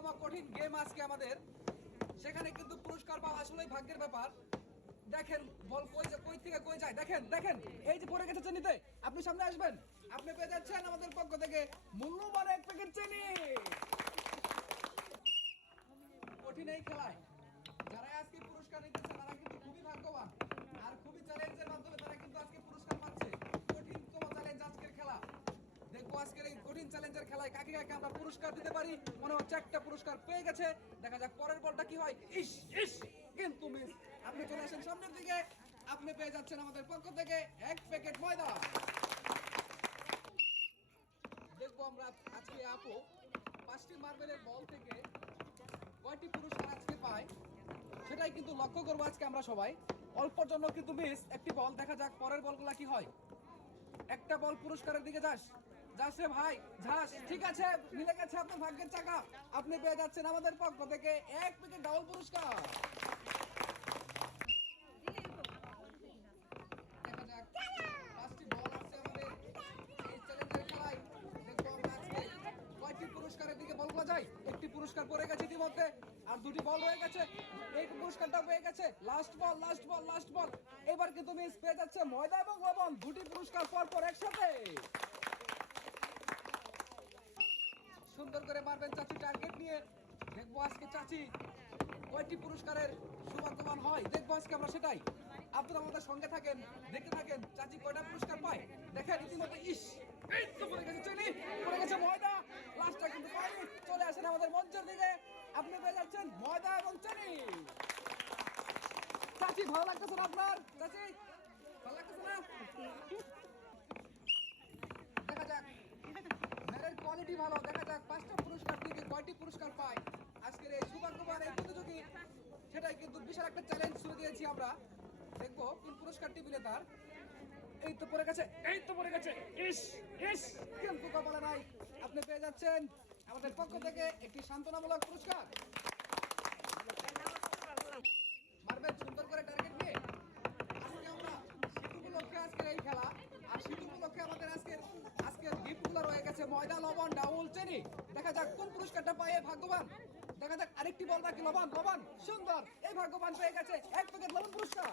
কঠিনতম কঠিন গেম আজকে আমাদের। সেখানে কিন্তু পুরস্কার পাওয়া আসলেই ভাগ্যের ব্যাপার। দেখেন, বল কই যে- কই থেকে কই যায়? দেখেন দেখেন, এই যে পড়ে গেছে চিনিতে। আপনি সামনে আসবেন। আপনি পেয়ে যাচ্ছেন আমাদের পক্ষ থেকে মূল্যবান এক প্যাকেট চিনি। কঠিন এই খেলায়। যারা আজকে পুরস্কার নিতেছে, তারা কিন্তু খুবই ভাগ্যবান আর খুবই চ্যালেঞ্জের মাধ্যমে তারা কিন্তু আজকে পুরস্কার পাচ্ছে কঠিনতম চ্যালেঞ্জ আজকের খেলা দেখব আজকের এই চ্যালেঞ্জের খেলায় কাকে কাকে আমরা পুরস্কার দিতে পারি? মনে হচ্ছে একটা পুরস্কার পেয়ে গেছে। দেখা যাক পরের বলটা কি হয়। ইস ইস, কিন্তু মিস আপনি চলে আসেন সামনের দিকে। আপনি পেয়ে যাচ্ছেন আমাদের পক্ষ থেকে এক প্যাকেট ময়দা দেখব আমরা আজকে আপু পাঁচটি মার্বেলের বল থেকে কয়টি পুরস্কার আজকে পায়, সেটাই কিন্তু লক্ষ্য করব আজকে আমরা সবাই। অল্পর জন্য কিন্তু মিস একটি বল। দেখা যাক পরের বলগুলা কি হয়। একটা বল পুরস্কারের দিকে যাস। যাস রে ভাই যাস ঠিক আছে, মিলে গেছে আপনার ভাগ্যের চাকা। আপনি পেয়ে যাচ্ছেন আমাদের পক্ষ থেকে এক প্যাকেট ডাবল পুরস্কার। পুরস্কারের দিকে বলগুলো যায় একটি পুরস্কার পড়ে গেছে ইতিমধ্যে। আর দুটি বল রয়ে গেছে। এই পুরস্কারটা পেয়ে গেছে। Last ball last ball last ball এবার কিন্তু মিস পেয়ে যাচ্ছে ময়দা এবং লবণ। দুটি পুরস্কার পর পর একসাথে। সুন্দর করে মারবেন চাচি টার্গেট নিয়ে। দেখব আজকে চাচি কয়টি পুরস্কারের সৌভাগ্যবান হয়। দেখব আজকে আমরা সেটাই। আপনারা আমাদের সঙ্গে থাকেন, দেখতে থাকেন। চাচি কয়টা পুরস্কার পায়? দেখেন ইতিমধ্যে, ইস এই তো পড়ে গেছে চিনি পড়ে গেছে ময়দা লাস্টটা কিন্তু পায়নি চলে আসেন আমাদের মঞ্চের দিকে আপনি পেয়ে যাচ্ছেন চিনি চাচি, ভালো লাগতেছে না আপনার? চাচি, ভালো লাগতেছে না? দেখা যাক। ম্যানের কোয়ালিটি ভালো, দেখা যাক। পাঁচটা পুরস্কার থেকে কয়টি পুরস্কার পায়? আজকের এই সৌভাগ্যবান এই প্রতিযোগী, সেটাই কিন্তু বিশাল একটা চ্যালেঞ্জ শুরু দিয়েছি আমরা। দেখব কোন পুরস্কারটি মিলে তার। এই তো পড়ে গেছে, এই তো পড়ে গেছে। ইস ইস কিন্তু কপালে নাই। আপনি পেয়ে যাচ্ছেন আমাদের পক্ষ থেকে একটি সান্ত্বনামূলক পুরস্কার মারবেন সুন্দর করে টার্গেট নিয়ে আজকে আমরা শীত উপলক্ষে আজকের এই খেলা আর শীত উপলক্ষে আমাদের আজকের আজকের গিফটগুলো রয়ে গেছে ময়দা লবণ ডাউল চেনি। দেখা যাক কোন পুরস্কারটা পায় ভাগ্যবান। দেখা যাক আরেকটি বল বাকি। লবণ লবণ। সুন্দর। এই ভাগ্যবান পেয়ে গেছে এক প্যাকেট লবণ পুরস্কার।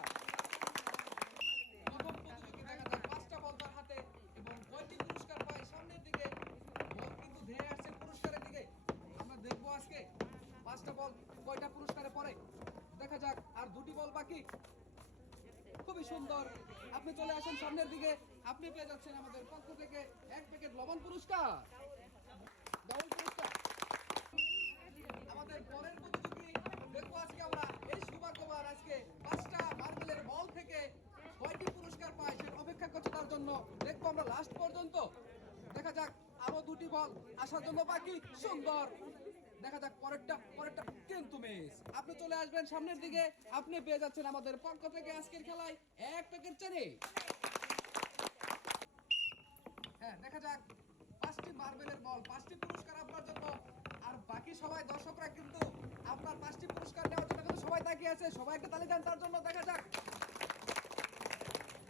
পাঁচটা বল পুরস্কারে পড়ে। দেখা যাক আর দুটি বল বাকি। খুবই সুন্দর। আপনি চলে আসেন সামনের দিকে। আপনি পেয়ে যাচ্ছেন আমাদের পক্ষ থেকে এক প্যাকেট লবণ পুরস্কার ডবল পুরস্কার আমাদের পরের প্রতিযোগী দেখব আজকে আমরা এই সৌভাগ্যবান আজকে পাঁচটা মার্বেলের বল থেকে কয়টি পুরস্কার পায় সেটা অপেক্ষা করছে তার জন্য দেখব আমরা লাস্ট পর্যন্ত দেখা যাক আরও দুটি বল। আসার জন্য বাকি সুন্দর। দেখা যাক পরেরটা পরেরটা কিন্তু মিস আপনি চলে আসবেন সামনের দিকে। আপনি পেয়ে যাচ্ছেন আমাদের পক্ষ থেকে আজকের খেলায় এক প্যাকেট চেনে। হ্যাঁ দেখা যাক। পাঁচটি মার্বেলের বল, পাঁচটি পুরস্কার আপনার জন্য। আর বাকি সবাই, দর্শকরা কিন্তু আপনার পাঁচটি পুরস্কার নেওয়ার জন্য কিন্তু সবাই তাকিয়ে আছে। সবাইকে তালি দেন, তার জন্য দেখা যাক।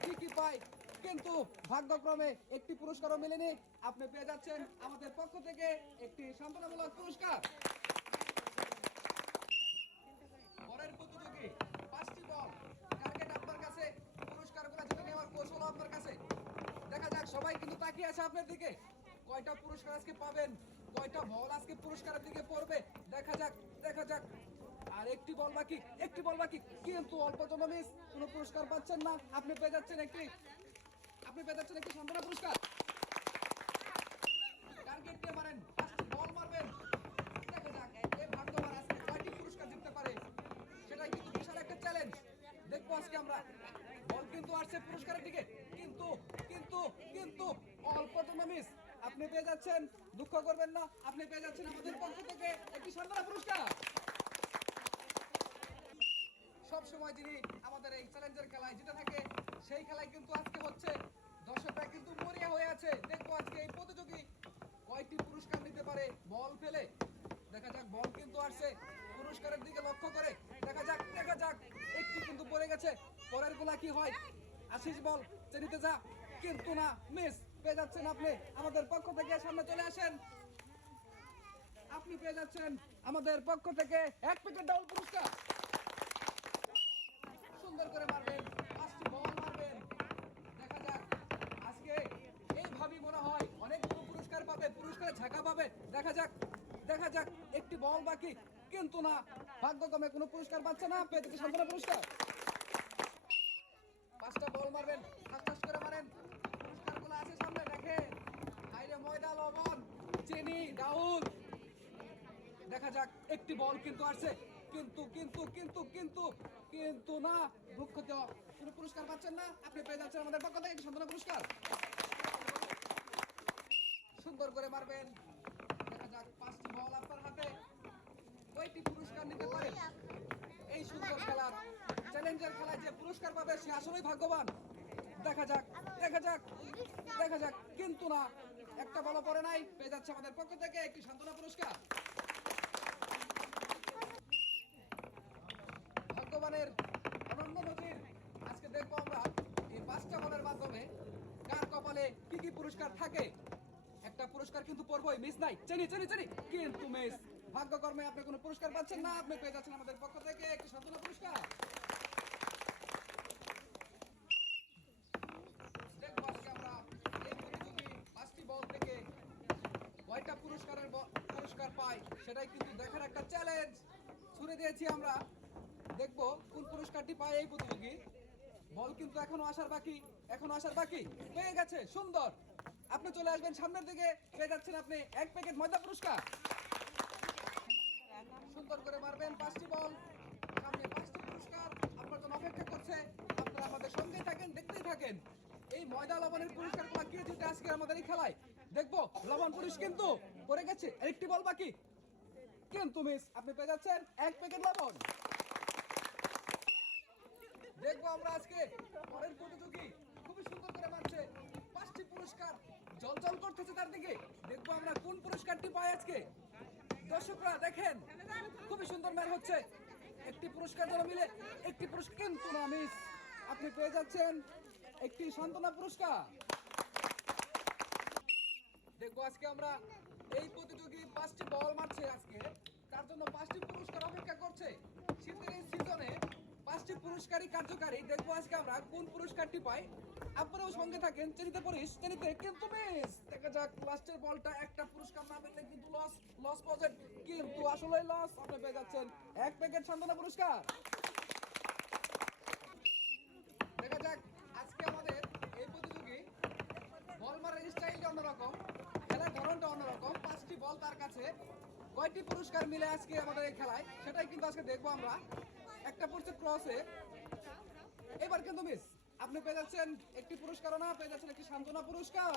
কি কি পাই কিন্তু ভাগ্যক্রমে একটি পুরস্কারও মেলেনি। আপনি পেয়ে যাচ্ছেন আমাদের পক্ষ থেকে একটি সান্ত্বনামূলক পুরস্কার। পরের প্রতিযোগী, পাঁচটি বল। টার্গেট আপনার কাছে জিতে নেওয়ার কৌশল আপনার কাছে। দেখা যাক, সবাই কিন্তু তাকিয়ে আছে আপনার দিকে। কয়টা পুরস্কার আজকে পাবেন, কয়টা বল আজকে পুরস্কারের দিকে পড়বে, দেখা যাক দেখা যাক। আর একটি বল বাকি, একটি বল বাকি, কিন্তু অল্প জন্য মিস কোনো পুরস্কার পাচ্ছেন না। আপনি পেয়ে যাচ্ছেন একটি আপনি পেয়ে যাচ্ছেন একটি সান্ত্বনা পুরস্কার। টার্গেট দিয়ে মারেন? বল মারবেন। দেখা যাক এই ভাগ্যবান আজকে কয়টি পুরস্কার জিততে পারে? সেটাই কিন্তু বিশাল একটা চ্যালেঞ্জ দেখব আজকে আমরা। বল কিন্তু আসছে পুরস্কারের দিকে। কিন্তু কিন্তু কিন্তু, অল্প মিস আপনি পেয়ে যাচ্ছেন। দুঃখ করবেন না। আপনি পেয়ে যাচ্ছেন আমাদের পক্ষ থেকে একটি সান্ত্বনা পুরস্কার। সব সময় যিনি আমাদের এই চ্যালেঞ্জের খেলায় জিতে থাকে, সেই খেলায় কিন্তু আজকে হচ্ছে দর্শকরা কিন্তু মরিয়া হয়ে আছে। দেখব আজকে এই প্রতিযোগী পুরস্কার নিতে পারে। বল ফেলে। দেখা যাক, বল কিন্তু আসছে। পুরস্কারের দিকে লক্ষ্য করে। দেখা যাক দেখা যাক। একটি কিন্তু পড়ে গেছে। পরের কি হয়? আশিস বল, চেনিতে যা। কিন্তু না মিস পেয়ে যাচ্ছেন আপনি। আমাদের পক্ষ থেকে সামনে চলে আসেন। আপনি পেয়ে যাচ্ছেন আমাদের পক্ষ থেকে এক প্যাকেট ডাউল পুরস্কার সুন্দর করে মারবেন পাঁচটি বল মারবেন দেখা যাক আজকে এইভাবেই মনে হয় অনেকগুলো পুরস্কার পাবে পুরস্কারে ঝাঁকা পাবে দেখা যাক দেখা যাক, একটি বল বাকি। কিন্তু না, ভাগ্যক্রমে কোনো পুরস্কার পাচ্ছে না। পেয়ে সান্ত্বনা পুরস্কার। পাঁচটা বল মারবেন ঠাস করে মারেন। পুরস্কারগুলো আছে সামনে দেখেন হাইরে ময়দা লবণ চিনি ডাউল দেখা যাক, একটি বল কিন্তু আসছে। কিন্তু কিন্তু কিন্তু কিন্তু কিন্তু না। দুঃখিত কোনো পুরস্কার পাচ্ছেন না। আপনি পেয়ে যাচ্ছেন আমাদের পক্ষ থেকে একটি পুরস্কার। সুন্দর করে মারবেন দেখা যাক পাঁচটি বল আপনার হাতে কয়টি পুরস্কার নিতে পারেন এই সুন্দর খেলার চ্যালেঞ্জের খেলায় যে পুরস্কার পাবে সে আসলেই ভাগ্যবান। দেখা যাক দেখা যাক দেখা যাক। কিন্তু না, একটা পরে নাই, পেয়ে যাচ্ছে আমাদের পক্ষ থেকে একটি সান্ত্বনা পুরস্কার। ভাগ্যবানের অনন্য আজকে দেখব আমরা এই পাঁচটা বলের মাধ্যমে কার কপালে কি কি পুরস্কার থাকে। একটা পুরস্কার কিন্তু পড়বই, মিস নাই। কিন্তু, মিস ভাগ্যকর্মে আপনি কোনো পুরস্কার পাচ্ছেন না, আপনি পেয়ে যাচ্ছেন আমাদের পক্ষ থেকে একটি সান্ত্বনা পুরস্কার। দেখার একটা চ্যালেঞ্জ ছুড়ে দিয়েছি আমরা। দেখব কোন পুরস্কারটি পায় এই প্রতিযোগী। বল কিন্তু এখনও আসার বাকি, এখনও আসার বাকি। পেয়ে গেছে, সুন্দর। আপনি চলে আসবেন সামনের দিকে, পেয়ে যাচ্ছেন আপনি এক প্যাকেট ময়দা পুরস্কার। সুন্দর করে মারবেন। পাঁচটি বল। সামনে পাঁচটি পুরস্কার। আপনার জন্য অপেক্ষা করছে। আপনারা আমাদের সঙ্গেই থাকেন, দেখতেই থাকেন। এই ময়দা লবণের পুরস্কারগুলো কে আজকে আমাদের এই খেলায়? দেখব, লবণ পুরুষ কিন্তু পড়ে গেছে। আরেকটি বল বাকি। কিন্তু মিস আপনি পেয়ে যাচ্ছেন এক প্যাকেট লবণ। দেখব আমরা আজকে পরের প্রতিযোগী। খুবই সুন্দর করে মারছে। পাঁচটি পুরস্কার। জল জল করতেছে তার দিকে দেখব আমরা কোন পুরস্কারটি পাই আজকে। দর্শকরা, দেখেন, খুবই সুন্দর ম্যাচ হচ্ছে। একটি পুরস্কার যেন মিলে, একটি পুরস্কার কিন্তু না, মিস। আপনি পেয়ে যাচ্ছেন একটি সান্ত্বনা পুরস্কার। দেখব আজকে আমরা এই প্রতিযোগী পাঁচটি বল মারছে আজকে। তার জন্য পাঁচটি পুরস্কার অপেক্ষা করছে। শীতের এই সিজনে পাঁচটি পুরস্কারই কার্যকারী। দেখব আজকে আমরা কোন পুরস্কারটি পাই। আপনারাও সঙ্গে থাকেন। চেনিতে পড়িস চেনিতে কিন্তু মিস। দেখা যাক লাস্টের বলটা একটা পুরস্কার না পেলে কিন্তু লস লস প্রজেক্ট কিন্তু লস আপনি পেয়ে যাচ্ছেন এক প্যাকেট পুরস্কার। দেখা যাক, আজকে আমাদের এই প্রতিযোগী বল স্টাইলটা অন্যরকম, খেলার ধরনটা অন্যরকম। পাঁচটি বল তার কাছে, কয়টি পুরস্কার মিলে আজকে আমাদের এই খেলায়, সেটাই কিন্তু আজকে দেখব আমরা। একটা পড়ছে ক্রসে এবার কিন্তু মিস আপনি পেয়ে যাচ্ছেন একটি পুরস্কারও না, পেয়ে যাচ্ছেন একটি সান্ত্বনা পুরস্কার।